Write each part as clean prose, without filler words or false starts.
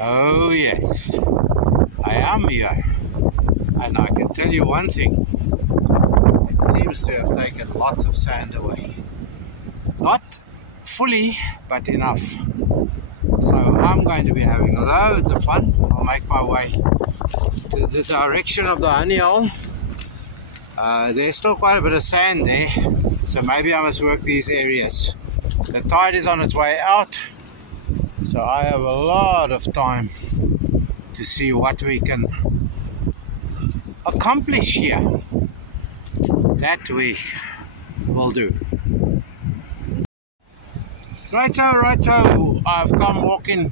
Oh yes, I am here, and I can tell you one thing, it seems to have taken lots of sand away. Not fully, but enough. So I'm going to be having loads of fun. I'll make my way to the direction of the honey hole. There's still quite a bit of sand there, so maybe I must work these areas. The tide is on its way out, so I have a lot of time to see what we can accomplish here. That we will do. Righto, I've come walking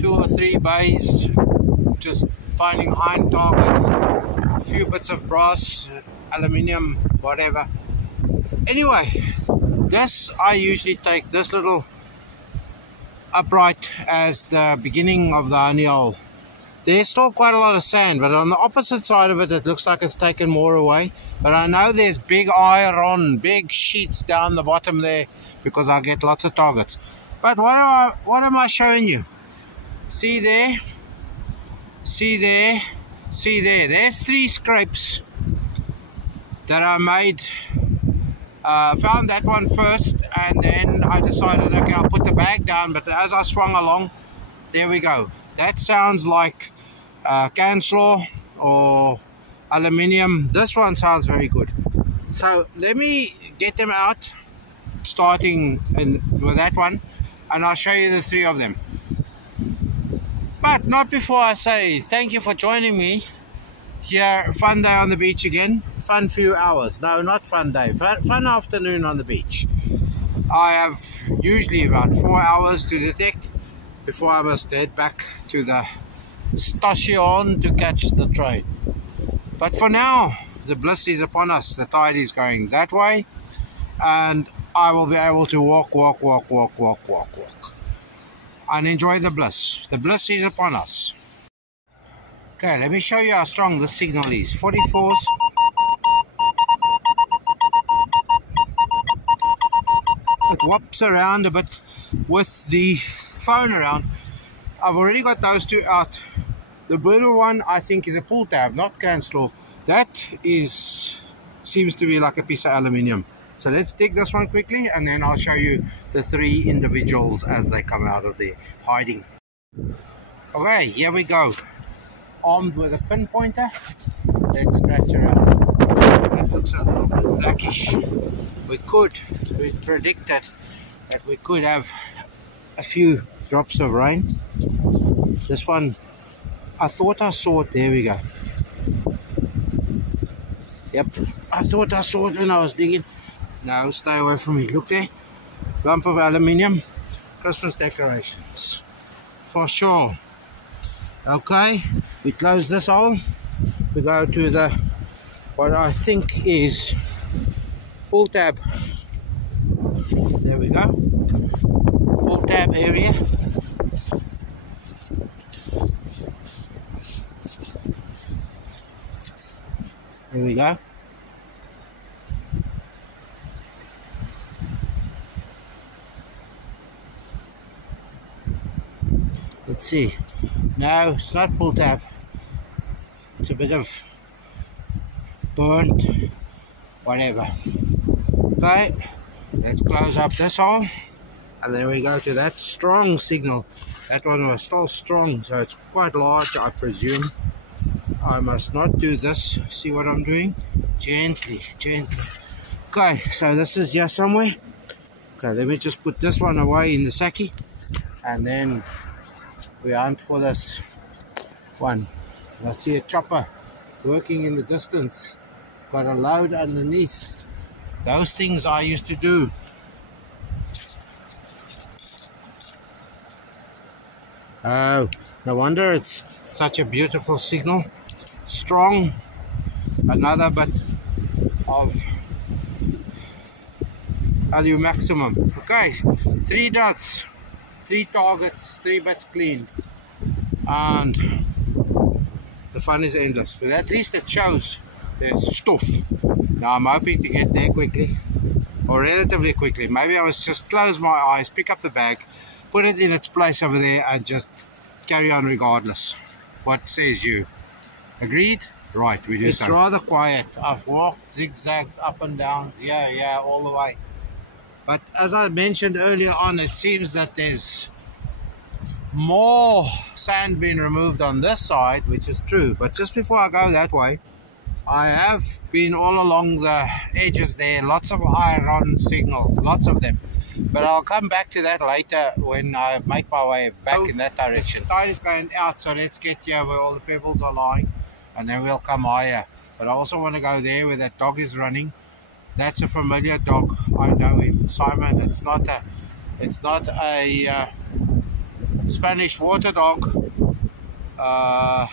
2 or 3 bays, just finding iron targets, a few bits of brass, aluminium, whatever. Anyway, I usually take this little upright as the beginning of the honey hole. There's still quite a lot of sand, but on the opposite side of it, it looks like it's taken more away. But I know there's big iron, big sheets down the bottom there, because I get lots of targets. But what am I showing you? See there, see there, see there. There's 3 scrapes that I made. Found that one first, and then I decided, okay, I'll put the bag down. But as I swung along, there we go. That sounds like can slaw or aluminium. This one sounds very good. So let me get them out, starting with that one, and I'll show you the 3 of them. But not before I say thank you for joining me here. Fun day on the beach again. Fun few hours. No, not fun day. Fun afternoon on the beach. I have usually about 4 hours to detect before I must head back to the station to catch the train. But for now, the Bliss is upon us. The tide is going that way, and I will be able to walk and enjoy the Bliss. The Bliss is upon us. Okay, let me show you how strong this signal is. 44s. It whops around a bit with the phone around. I've already got those 2 out. The middle one I think is a pull tab, not can slaw. That seems to be like a piece of aluminium. So let's dig this one quickly, and then I'll show you the 3 individuals as they come out of there hiding. Okay, here we go. Armed with a pinpointer, let's scratch around. That looks a little bit blackish. We predicted that we could have a few drops of rain. This one, I thought I saw it. There we go. Yep, I thought I saw it when I was digging. No, stay away from me. Look there, lump of aluminium. Christmas decorations for sure. Okay, we close this hole. We go to the what I think is pull tab. There we go, pull tab area. There we go. Let's see. No, it's not pull tab. It's a bit of burnt whatever. Okay, let's close up this hole, and then we go to that strong signal. That one was still strong, so it's quite large, I presume. I must not do this. See what I'm doing? Gently. Okay, so this is here somewhere. Okay, let me just put this one away in the sackie, and then we hunt for this one. I see a chopper working in the distance. Got a load underneath. Those things I used to do. Oh, no wonder it's such a beautiful signal. Strong. Another bit of value maximum. Okay, 3 dots. 3 targets, 3 bits cleaned, and the fun is endless. But at least it shows there's stuff. Now I'm hoping to get there quickly, or relatively quickly. Maybe I was just close my eyes, pick up the bag, put it in its place over there, and just carry on regardless. What says you? Agreed? Right, we do. It's rather quiet. I've walked zigzags up and down, yeah, all the way. But as I mentioned earlier on, it seems that there's more sand being removed on this side, which is true. But just before I go that way, I have been all along the edges there, lots of iron signals, lots of them. But I'll come back to that later when I make my way back in that direction. The tide is going out, so let's get here where all the pebbles are lying, and then we'll come higher. But I also want to go there where that dog is running. That's a familiar dog. I know him, Simon. It's not a Spanish water dog. I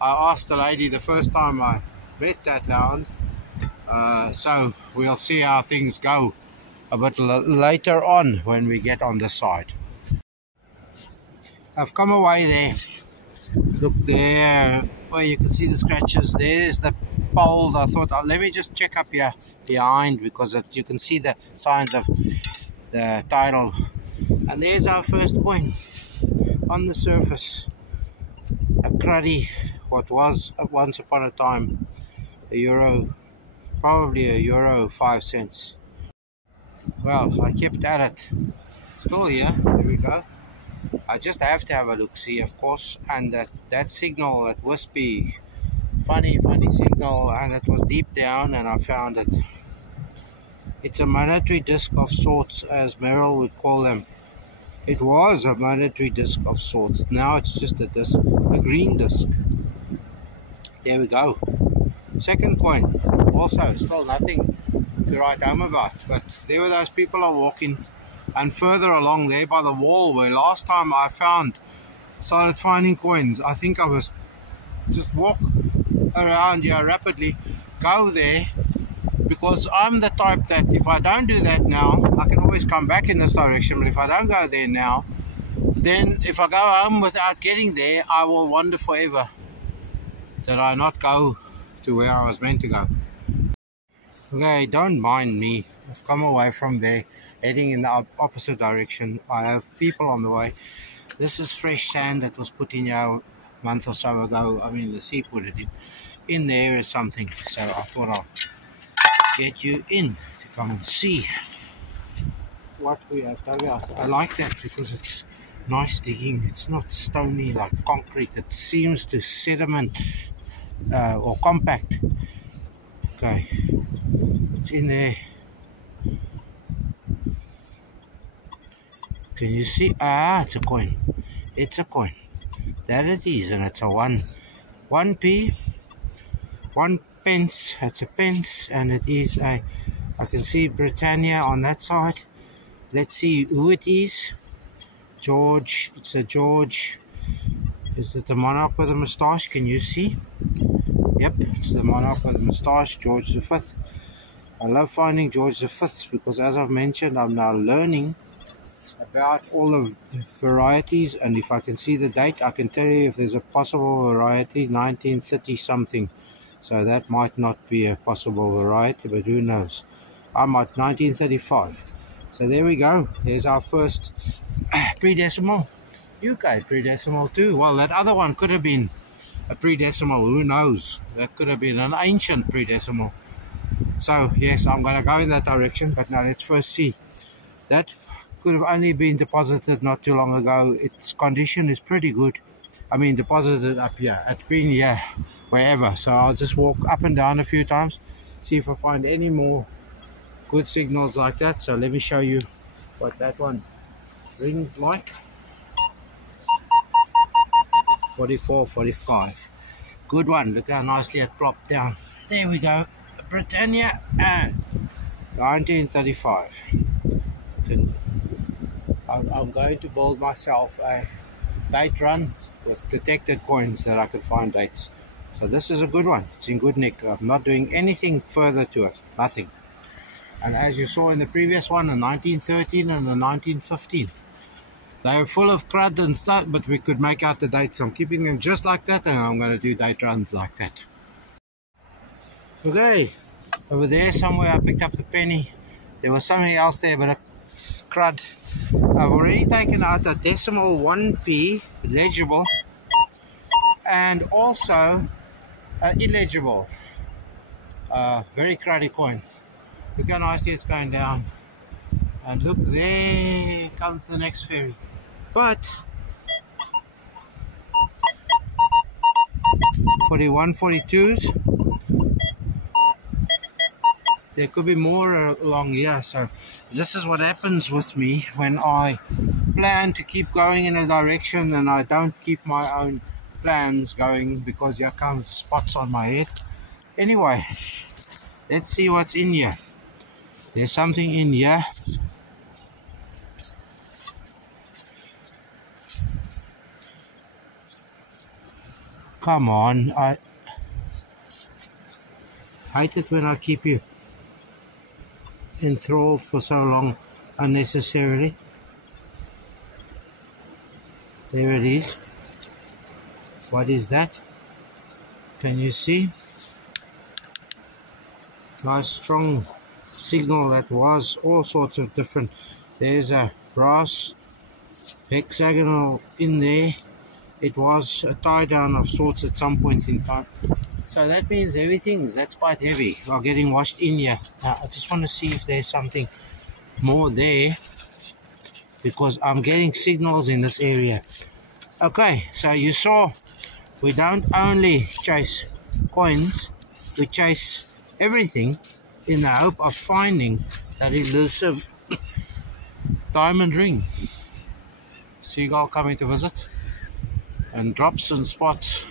asked the lady the first time I met that hound. So we'll see how things go a bit later on when we get on the side. I've come away there. Look there, where you can see the scratches. There's the poles. I thought, let me just check up here behind, because you can see the signs of the tidal. And there's our first coin on the surface. A cruddy, what was once upon a time a euro, probably a euro 5 cents. Well, I kept at it. Still here. There we go. I just have to have a look-see, of course. And that signal, that wispy, funny signal, and it was deep down, and I found it. It's a monetary disc of sorts, as Merrill would call them. It was a monetary disc of sorts. Now it's just a disc, a green disc. There we go. Second coin. Also, still nothing to write home about. But there were those people are walking, and further along there by the wall where last time I started finding coins. I think I was just walk around here rapidly, go there, because I'm the type that if I don't do that now, I can always come back in this direction. But if I don't go there now, then if I go home without getting there, I will wonder forever that I not go to where I was meant to go. Okay, don't mind me. I've come away from there, heading in the opposite direction. I have people on the way. This is fresh sand that was put in here a month or so ago. I mean, the sea put it in. In there is something, so I thought I'll get you in to come and see what we have dug out. I like that because it's nice digging. It's not stony like concrete. It seems to sediment or compact. Okay, it's in there. Can you see? Ah, it's a coin. It's a coin. There it is, and it's a 1p, 1 pence. That's a pence, and it is a. I can see Britannia on that side. Let's see who it is. George. It's a George. Is it the monarch with a moustache? Can you see? Yep, it's the monarch with a moustache, George V. I love finding George V because, as I've mentioned, I'm now learning about all of the varieties, and if I can see the date, I can tell you if there's a possible variety, 1930 something. So that might not be a possible variety, but who knows. I'm at 1935. So there we go. There's our first pre-decimal. UK pre-decimal too. Well, that other one could have been a pre-decimal. Who knows? That could have been an ancient pre-decimal. So yes, I'm going to go in that direction. But now let's first see. That could have only been deposited not too long ago. Its condition is pretty good. I mean, deposited up here. It's been here wherever. So I'll just walk up and down a few times, see if I find any more good signals like that. So let me show you what that one rings like. 44, 45. Good one. Look how nicely it plopped down. There we go. Britannia and 1935. I'm going to build myself a date run with detected coins that I can find dates. So this is a good one. It's in good nick. I'm not doing anything further to it. Nothing. And as you saw in the previous one, a 1913 and a 1915. They're full of crud and stuff, but we could make out the dates. I'm keeping them just like that, and I'm going to do date runs like that. Okay, over there somewhere I picked up the penny. There was something else there, but a crud. I've already taken out a decimal 1p, legible, and also illegible. Very cruddy coin. Look how nicely it's going down. And look, there comes the next ferry. But 41, 42s. There could be more along here. So this is what happens with me when I plan to keep going in a direction and I don't keep my own plans going, because here comes spots on my head. Anyway, let's see what's in here. There's something in here. Come on, I hate it when I keep you enthralled for so long unnecessarily. There it is. What is that? Can you see? Nice strong signal that was all sorts of different. There's a brass hexagonal in there. It was a tie down of sorts at some point in time. So that means that's quite heavy are getting washed in here. Now I just want to see if there's something more there, because I'm getting signals in this area. Okay, so you saw we don't only chase coins, we chase everything in the hope of finding that elusive diamond ring. Seagull coming to visit, and drops and spots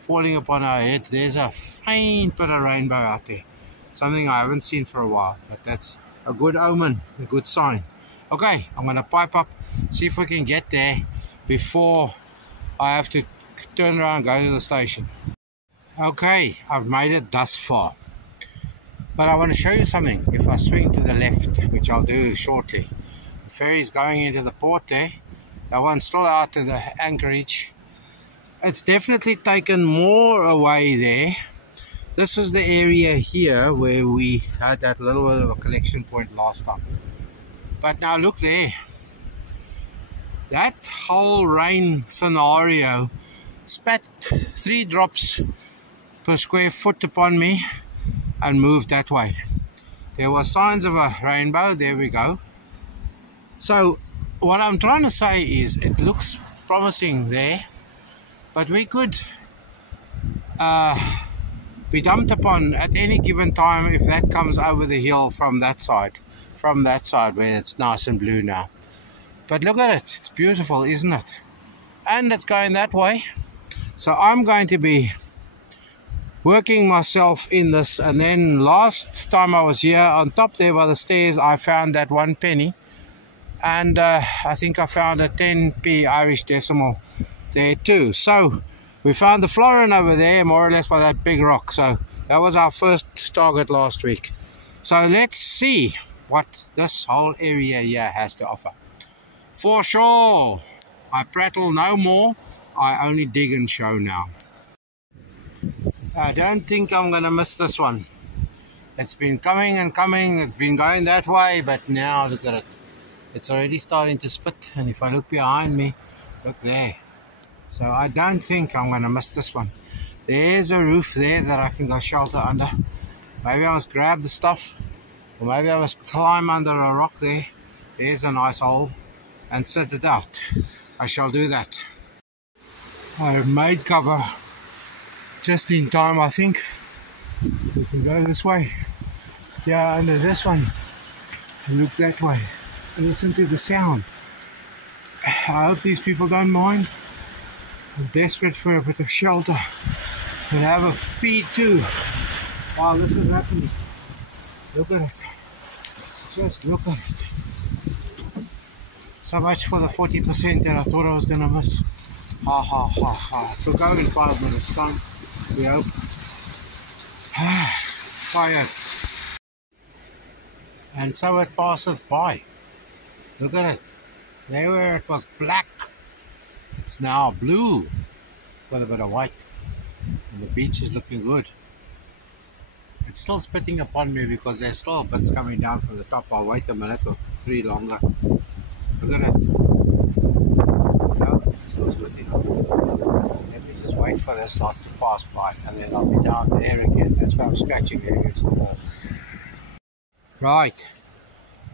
falling upon our head. There's a faint bit of rainbow out there, something I haven't seen for a while, but that's a good omen, a good sign. Okay, I'm going to pipe up, see if we can get there before I have to turn around and go to the station. Okay, I've made it thus far, but I want to show you something. If I swing to the left, which I'll do shortly, the ferry's going into the port there. That one's still out to the anchorage. It's definitely taken more away there. This is the area here where we had that little bit of a collection point last time. But now look there. That whole rain scenario spat 3 drops per square foot upon me and moved that way. There were signs of a rainbow. There we go. So what I'm trying to say is it looks promising there, but we could be dumped upon at any given time if that comes over the hill from that side where it's nice and blue now. But look at it, it's beautiful, isn't it? And it's going that way. So I'm going to be working myself in this. And then last time I was here, on top there by the stairs, I found that 1 penny. And I think I found a 10p Irish decimal there too. So we found the florin over there, more or less by that big rock. So that was our first target last week. So let's see what this whole area here has to offer. For sure, I prattle no more. I only dig and show now. I don't think I'm going to miss this one. It's been coming and coming. It's been going that way, but now look at it. It's already starting to spit, and if I look behind me, look there. So I don't think I'm going to miss this one. There's a roof there that I can go shelter under. Maybe I must grab the stuff, or maybe I must climb under a rock there. There's a nice hole, and set it out. I shall do that. I've made cover just in time, I think. We can go this way. Yeah, under this one. And look that way. Listen to the sound. I hope these people don't mind. I'm desperate for a bit of shelter and have a feed too while this is happening. Look at it. Just look at it. So much for the 40% that I thought I was going to miss. Ha ha ha ha. It will go in 5 minutes time, we hope. Fire. And so it passeth by. Look at it. There where it was black, it's now blue with a bit of white. And the beach is looking good. It's still spitting upon me because there's still bits coming down from the top. I'll wait a minute or 3 longer. Look at it. No, it's still spitting up. Let me just wait for this lot to pass by and then I'll be down there again. That's why I'm scratching there against the wall. Right,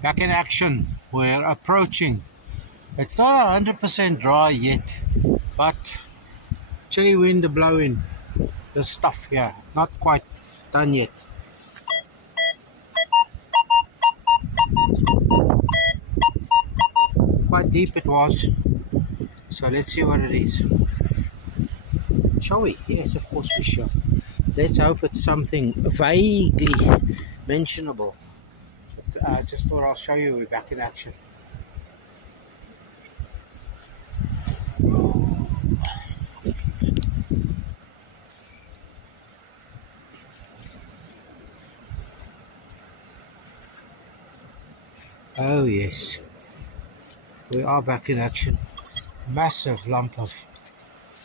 back in action. We're approaching. It's not 100% dry yet, but chilly wind blowing. This stuff here, not quite done yet. Quite deep it was, so let's see what it is. Shall we? Yes, of course we shall. Let's hope it's something vaguely mentionable. But I just thought I'll show you we're back in action. Oh yes, we are back in action. Massive lump of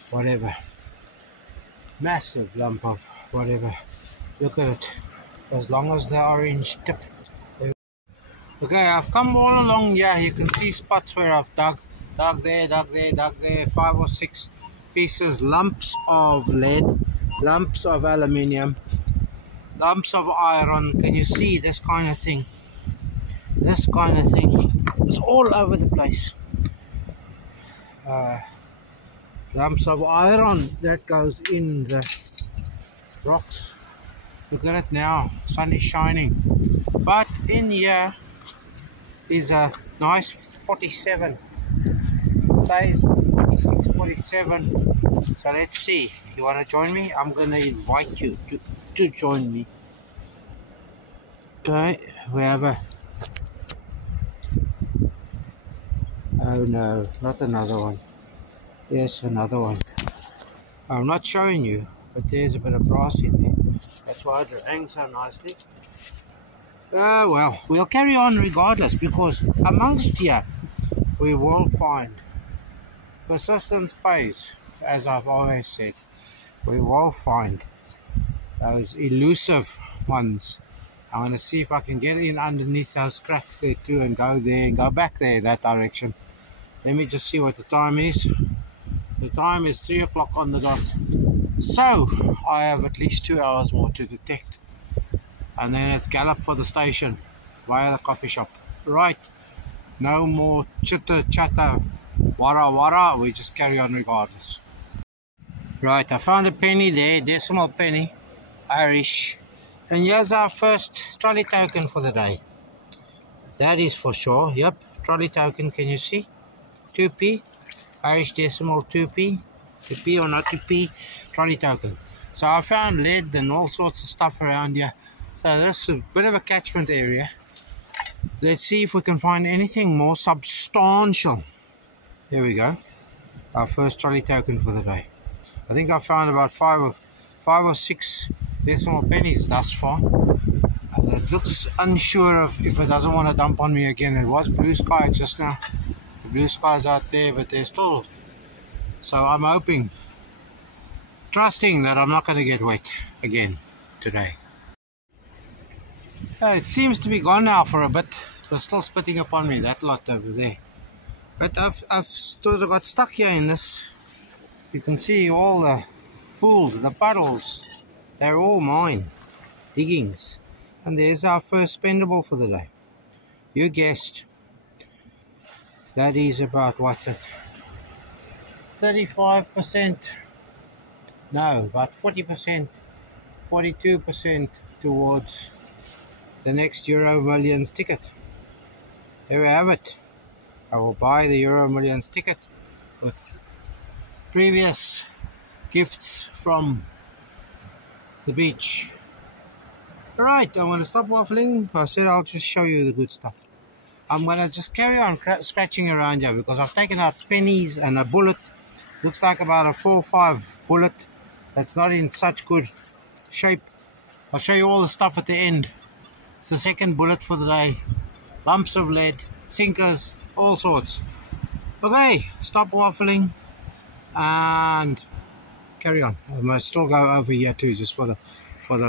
whatever. Massive lump of whatever. Look at it. As long as the orange tip. Okay, I've come all along here. You can see spots where I've dug there, dug there, 5 or 6 pieces, lumps of lead, lumps of aluminium, lumps of iron. Can you see this kind of thing? This kind of thing is all over the place. Lumps of iron that goes in the rocks. Look at it now, sun is shining. But in here is a nice 47. Today's 46, 47. So let's see. You want to join me? I'm going to invite you to join me. Okay, we have a... Oh no, not another one. Yes, another one. I'm not showing you, but there's a bit of brass in there. That's why it hangs so nicely. Oh well, we'll carry on regardless, because amongst here we will find persistence pays, as I've always said. We will find those elusive ones. I want to see if I can get in underneath those cracks there too and go there and go back there that direction. Let me just see what the time is. The time is 3 o'clock on the dot. So I have at least 2 hours more to detect. And then it's gallop for the station via the coffee shop. Right. No more chitter chatter, wara wara. We just carry on regardless. Right, I found a penny there, decimal penny, Irish. And here's our first trolley token for the day. That is for sure. Yep, trolley token, can you see? 2p, Irish decimal 2p, 2p or not 2p, trolley token. So I found lead and all sorts of stuff around here. So that's a bit of a catchment area. Let's see if we can find anything more substantial. There we go. Our first trolley token for the day. I think I found about 5 or 6 decimal pennies thus far. And it looks unsure of if it doesn't want to dump on me again. It was blue sky just now. The blue sky's out there, but they're still. So I'm hoping, trusting that I'm not going to get wet again today. It seems to be gone now for a bit. It was still spitting upon me, that lot over there. But I've still got stuck here in this. You can see all the pools, the puddles. They're all mine. Diggings. And there's our first spendable for the day. You guessed. That is about, what's it? 35%. No, about 40%. 42% towards the next Euro Millions ticket. There we have it. I will buy the Euro Millions ticket with previous gifts from the beach. Alright, I'm going to stop waffling. I said I'll just show you the good stuff. I'm going to just carry on scratching around here because I've taken out pennies and a bullet. Looks like about a 4 or 5 bullet. That's not in such good shape. I'll show you all the stuff at the end. It's the second bullet for the day. Lumps of lead, sinkers, all sorts. Okay, stop waffling and carry on. I must still go over here too, just for the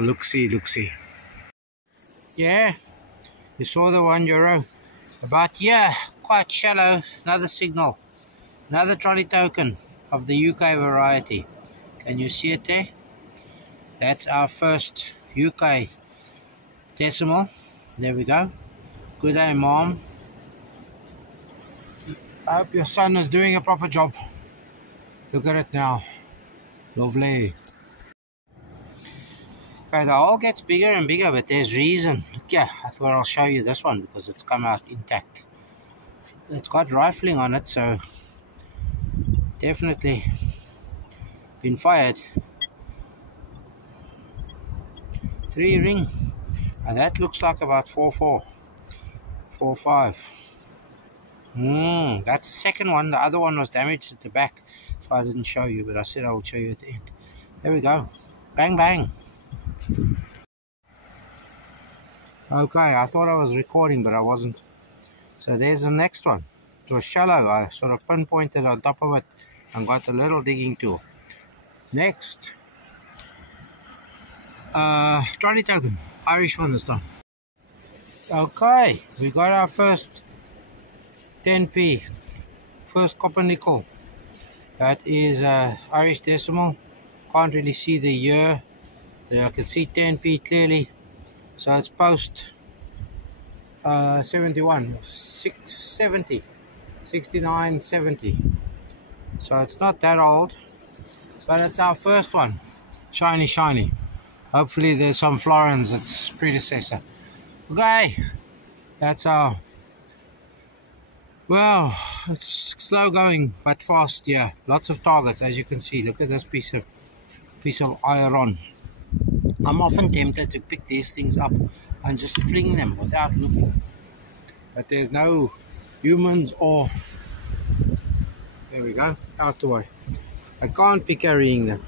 look-see. Yeah, you saw the €1. About here, quite shallow, another signal, another trolley token of the UK variety. Can you see it there? That's our first UK decimal. There we go. Good day, Mom. I hope your son is doing a proper job. Look at it now. Lovely. Okay, the hole gets bigger and bigger, but there's reason. Yeah, I thought I'll show you this one because it's come out intact. It's got rifling on it, so definitely been fired. 3 ring, and that looks like about 4.4, 4.5. That's the second one. The other one was damaged at the back, so I didn't show you, but I said I will show you at the end. There we go. Bang bang. Okay, I thought I was recording, but I wasn't. So there's the next one. It was shallow. I sort of pinpointed on top of it and got a little digging tool. Next, trolley token, Irish one this time. Okay, we got our first 10p, first copper nickel. That is Irish decimal. Can't really see the year. I can see 10p clearly. So it's post 71, 670, 69, 70. So it's not that old, but it's our first one. Shiny, shiny. Hopefully there's some florins, its predecessor. Okay, that's our, well, it's slow going but fast. Yeah, lots of targets, as you can see. Look at this piece of iron. I'm often tempted to pick these things up and just fling them without looking, but there's no humans or, there we go, out the way. I can't be carrying them,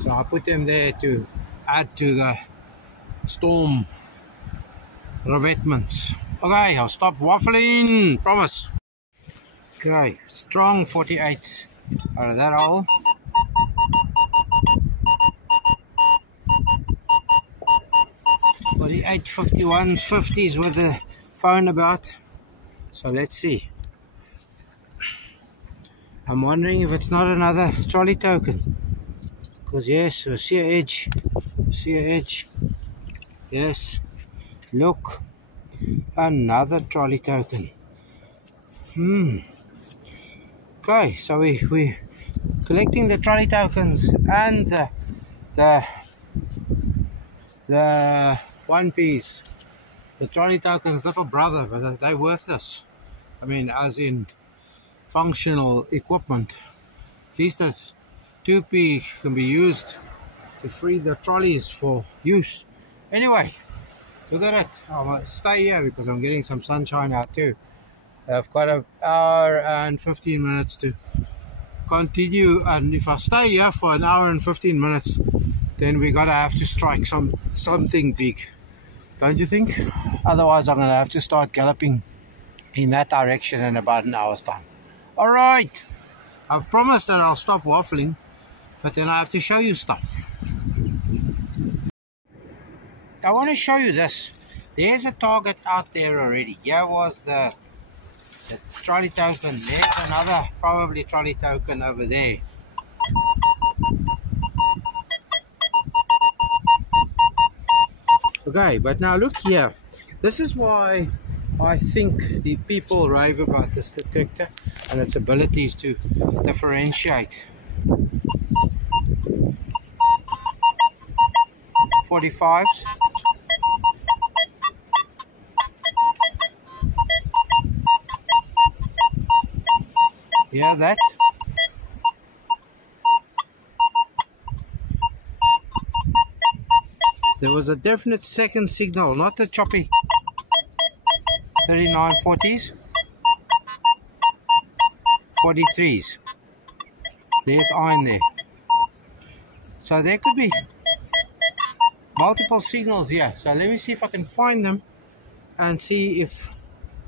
so I put them there to add to the storm revetments. Okay, I'll stop waffling, promise. Okay, strong 48 out of that hole. For the 851s, 50s with the phone about. So let's see. I'm wondering if it's not another trolley token. Because yes, I see an edge. Yes. Look. Another trolley token. Okay, so we collecting the trolley tokens and the 1p's. The trolley tokens, little brother, but they're worthless. I mean, as in functional equipment. At least the 2p can be used to free the trolleys for use. Anyway, look at it. I'll stay here because I'm getting some sunshine out too. I've got an hour and 15 minutes to continue, and if I stay here for an hour and 15 minutes, then we gotta have to strike something big, don't you think? Otherwise I'm gonna have to start galloping in that direction in about an hour's time. Alright, I've promised that I'll stop waffling, but then I have to show you stuff. I want to show you this. There's a target out there already. Here was the trolley token. There's another probably trolley token over there. Okay, but now look here. This is why I think the people rave about this detector and its abilities to differentiate. 45s. Yeah, that. There was a definite second signal, not the choppy 3940s, 43s. There's iron there. So there could be multiple signals here. So let me see if I can find them and see if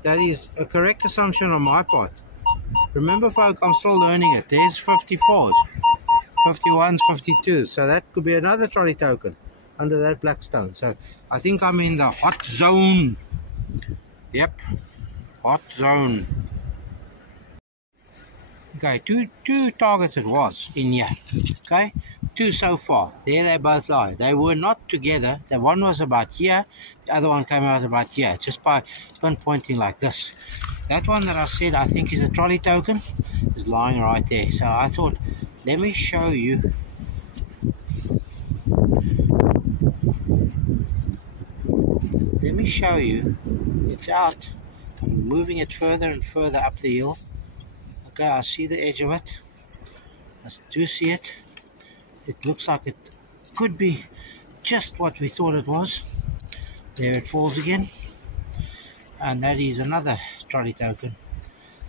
that is a correct assumption on my part. Remember folk, I'm still learning it. There's 54s, 51s, 52s. So that could be another trolley token under that black stone. So I think I'm in the hot zone. Yep, hot zone. Okay, two targets it was in here. Okay, 2 so far. There they both lie. They were not together. The one was about here, the other one came out about here, just by pinpointing like this. That one that I said I think is a trolley token is lying right there. So I thought, let me show you. Let me show you. It's out. I'm moving it further and further up the hill. Okay, I see the edge of it. I do see it. It looks like it could be just what we thought it was. There it falls again. And that is another trolley token.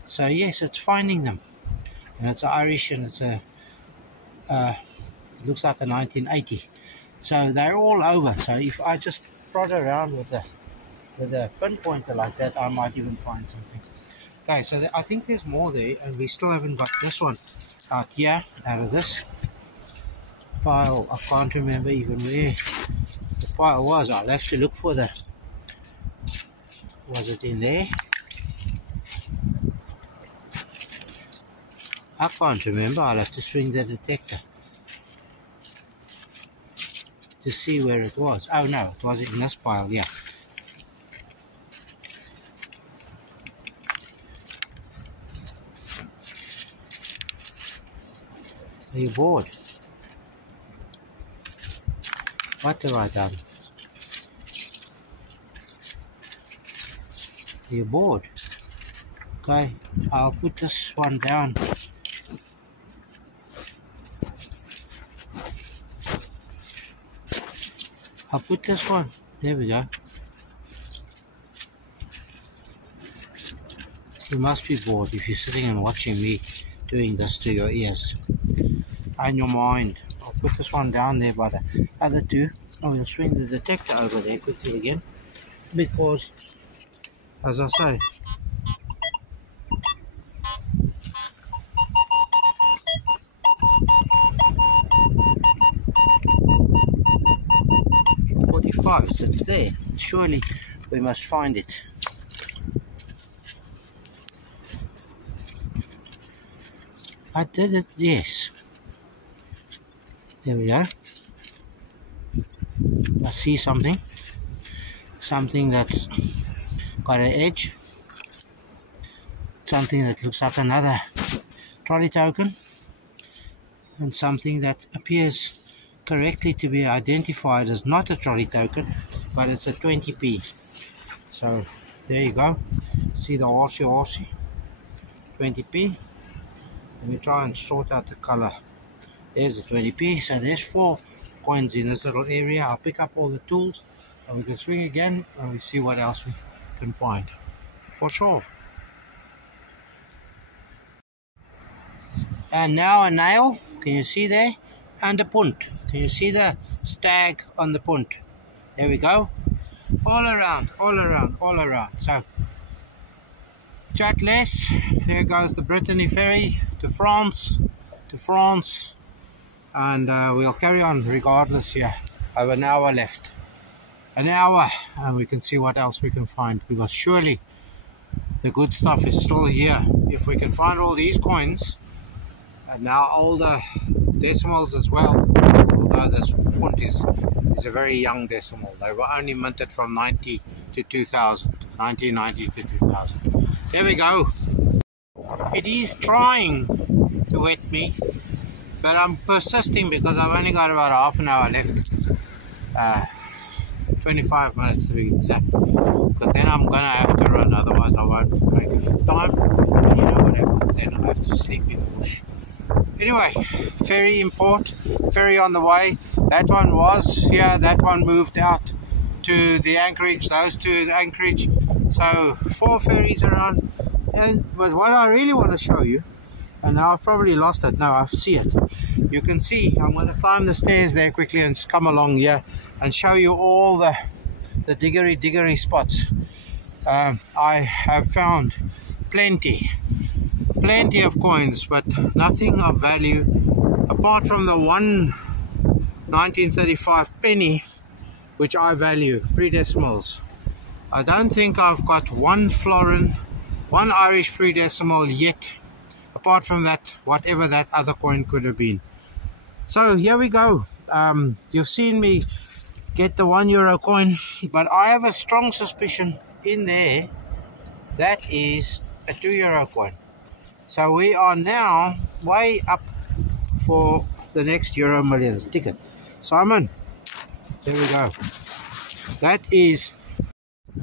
So yes, it's finding them. And it's Irish, and it's a it looks like a 1980. So they're all over. So if I just prod around with a pinpointer like that, I might even find something. Okay, so I think there's more there, and we still haven't got this one out here, out of this pile. I can't remember even where the pile was. I'll have to look for was it in there? I can't remember. I'll have to swing the detector to see where it was. Oh no, it was in this pile, yeah. Are you bored? What have I done? Are you bored? Okay, I'll put this one down. I'll put this one. There we go. You must be bored if you're sitting and watching me doing this to your ears and your mind. I'll put this one down there by the other two. I will swing the detector over there quickly again, because as I say, so it's there. Surely we must find it. I did it, yes. There we go. I see something that's got an edge, something that looks like another trolley token, and something that appears correctly to be identified as not a trolley token, but it's a 20p. So there you go. See the horsey 20p. Let me try and sort out the color. There's the 20p. So there's 4 coins in this little area. I'll pick up all the tools and we can swing again and we see what else we can find for sure. And now a nail. Can you see there? And a punt. Can you see the stag on the punt? There we go. All around. So, chat less. There goes the Brittany ferry to France. And we'll carry on regardless here. I have an hour left. An hour. And we can see what else we can find. Because surely the good stuff is still here. If we can find all these coins, and now older decimals as well, although this punt is a very young decimal. They were only minted from 90 to 2000, 1990 to 2000. There we go. It is trying to wet me, but I'm persisting because I've only got about half an hour left. 25 minutes to be exact, because then I'm gonna have to run, otherwise I won't make enough time, and you know what happens then, I have to sleep in the bush. Anyway, ferry import, ferry on the way. That one was here, that one moved out to the anchorage, those two the anchorage. So 4 ferries around. But what I really want to show you, and now I've probably lost it, no, I see it. You can see, I'm going to climb the stairs there quickly and come along here and show you all the diggery spots. I have found plenty. plenty of coins, but nothing of value apart from the one 1935 penny, which I value, 3 decimals. I don't think I've got one florin, one Irish 3 decimal yet, apart from that, whatever that other coin could have been. So here we go. You've seen me get the €1 coin, but I have a strong suspicion in there that is a €2 coin. So we are now way up for the next Euro Millions ticket. Simon, there we go. That is,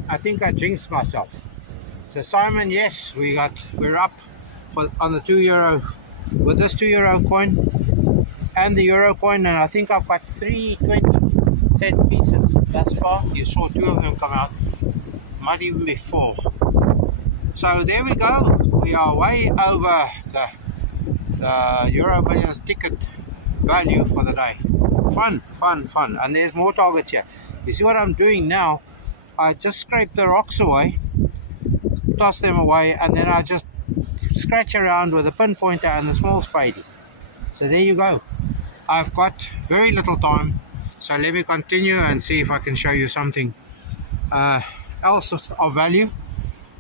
I think I jinxed myself. So Simon, yes, we're up on the €2 with this €2 coin and the euro coin, and I think I've got 3 20-cent pieces thus far. You saw 2 of them come out, might even be 4. So there we go. We are way over the Euro Millions ticket value for the day. Fun, fun, fun. And there's more targets here. You see what I'm doing now? I just scrape the rocks away, toss them away, and then I just scratch around with a pinpointer and the small spadey. So there you go. I've got very little time, so let me continue and see if I can show you something else of value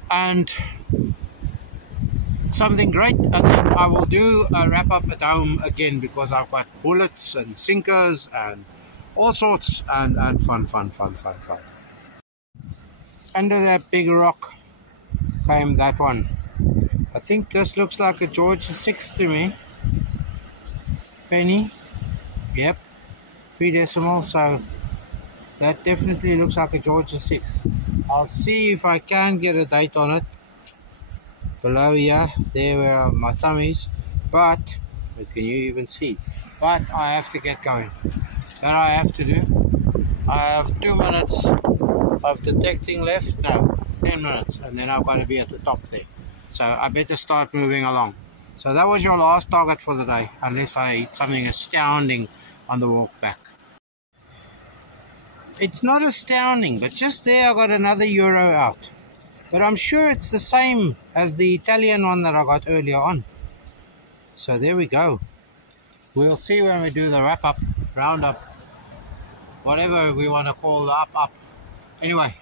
and something great, and then I will do a wrap up at home again, because I've got bullets and sinkers and all sorts, and fun. Under that big rock came that one. I think this looks like a George VI to me. Penny. Yep. 3 decimal, so that definitely looks like a George VI. I'll see if I can get a date on it. Below here, there where my thumb is. But, can you even see? But I have to get going. That I have to do. I have 2 minutes of detecting left. No, 10 minutes. And then I've got to be at the top there. So I better start moving along. So that was your last target for the day, unless I eat something astounding on the walk back. It's not astounding, but just there I got another euro out. But I'm sure it's the same as the Italian one that I got earlier on. So there we go. We'll see when we do the wrap up, round up, whatever we want to call the up. Anyway,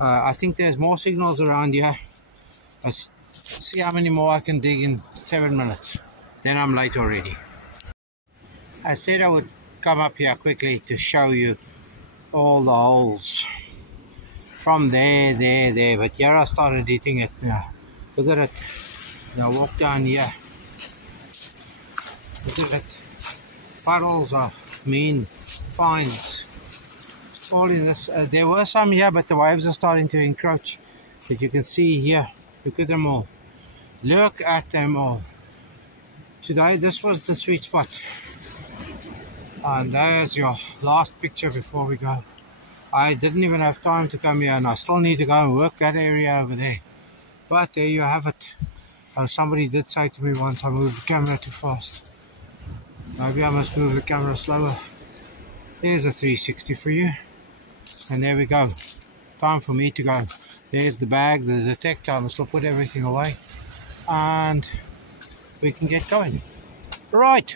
I think there's more signals around here. Let's see how many more I can dig in 7 minutes. Then I'm late already. I said I would come up here quickly to show you all the holes. From there, but here I started eating it now. Look at it. Now walk down here. Look at it. Puddles of mean finds. All in this. There were some here, but the waves are starting to encroach. But you can see here. Look at them all. Look at them all. Today, this was the sweet spot. And there's your last picture before we go. I didn't even have time to come here, and I still need to go and work that area over there. But there you have it. Somebody did say to me once I moved the camera too fast. Maybe I must move the camera slower. There's a 360 for you. And there we go. Time for me to go. There's the bag, the detector. I must put everything away. And we can get going. Right.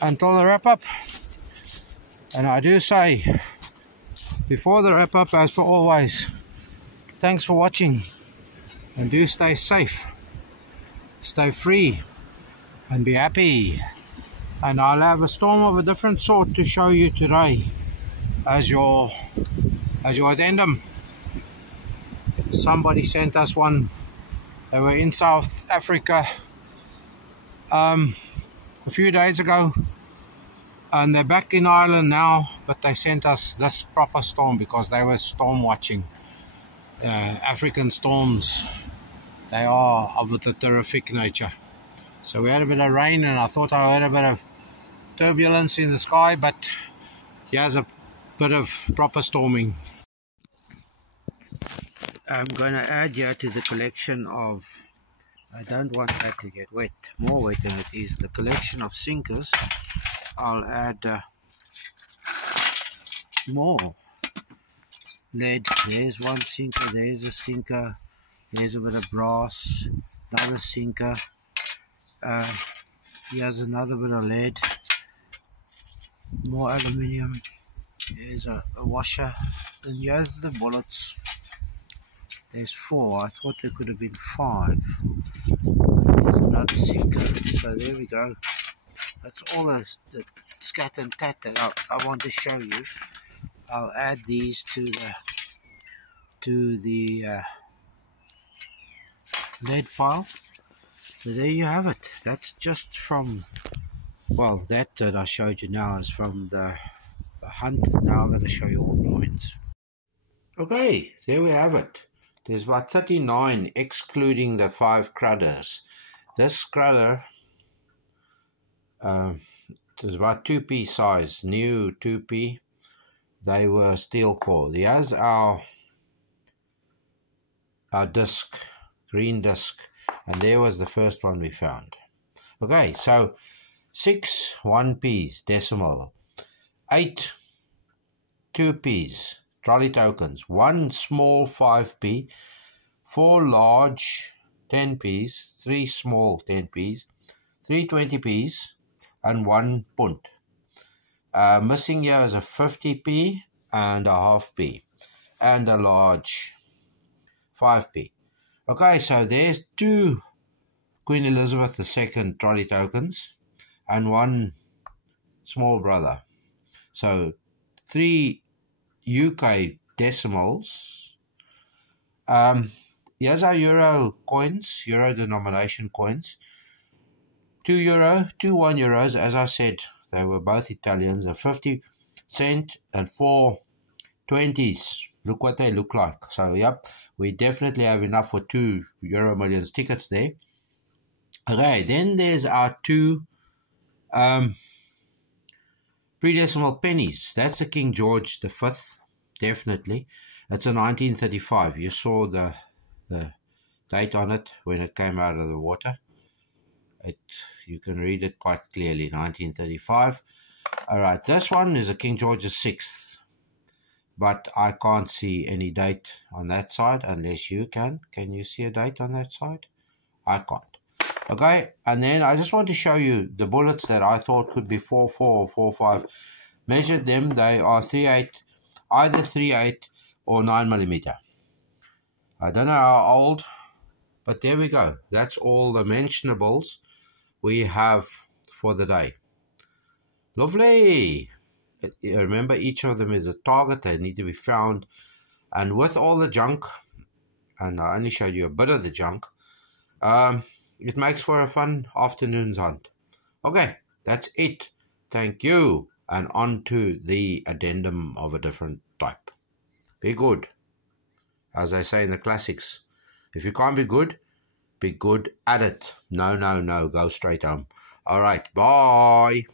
Until the wrap up. And I do say, before the wrap up, as for always, thanks for watching, and do stay safe, stay free, and be happy. And I'll have a storm of a different sort to show you today as your addendum. Somebody sent us one. They were in South Africa a few days ago, and they're back in Ireland now, but they sent us this proper storm because they were storm watching. African storms, they are of a terrific nature. So we had a bit of rain, and I thought I had a bit of turbulence in the sky, but here's a bit of proper storming. I'm going to add here to the collection of, I don't want that to get wet, more wet than it is, the collection of sinkers. I'll add more lead. There's one sinker, there's a sinker, there's a bit of brass, another sinker. Here's another bit of lead, more aluminium. There's a washer, and here's the bullets. There's 4. I thought there could have been 5. There's another sinker. So there we go. That's all the scat and tat that I want to show you. I'll add these to the lead file. So there you have it. That's just from, well, that I showed you now is from the hunt. Now I'm going to show you all loins. Okay, there we have it. There's about 39 excluding the 5 crudders. This crudder is about 2p size, new 2p. They were steel core. Here's our disc, green disc, and there was the first one we found. Okay, so 6 1p's decimal, 8 2p's trolley tokens, 1 small 5p, 4 large 10p's, 3 small 10p's, 3 20p's, and 1 punt. Missing here is a 50p and a half p, and a large 5p. Okay, so there's 2 Queen Elizabeth II trolley tokens and 1 small brother. So 3 UK decimals. Here's our euro coins, euro denomination coins. 2 euro, 2 1 euros. As I said, they were both Italians. A 50 cent and 4 20s. Look what they look like. So, yep, we definitely have enough for 2 Euro Millions tickets there. Okay, then there's our 2 pre-decimal pennies. That's a King George V, definitely. It's a 1935. You saw the date on it when it came out of the water. You can read it quite clearly, 1935. All right, this one is a King George VI, but I can't see any date on that side unless you can. Can you see a date on that side? I can't. Okay, and then I just want to show you the bullets that I thought could be 4.4 or 4.5. Measured them, they are 3.8, either 3.8 or 9mm. I don't know how old, but there we go. That's all the mentionables we have for the day. Lovely. Remember, each of them is a target. They need to be found. And with all the junk, and I only showed you a bit of the junk, it makes for a fun afternoon's hunt. Okay, that's it. Thank you. And on to the addendum of a different type. Be good. As I say in the classics, if you can't be good at it. No, no, no. Go straight home. All right, bye.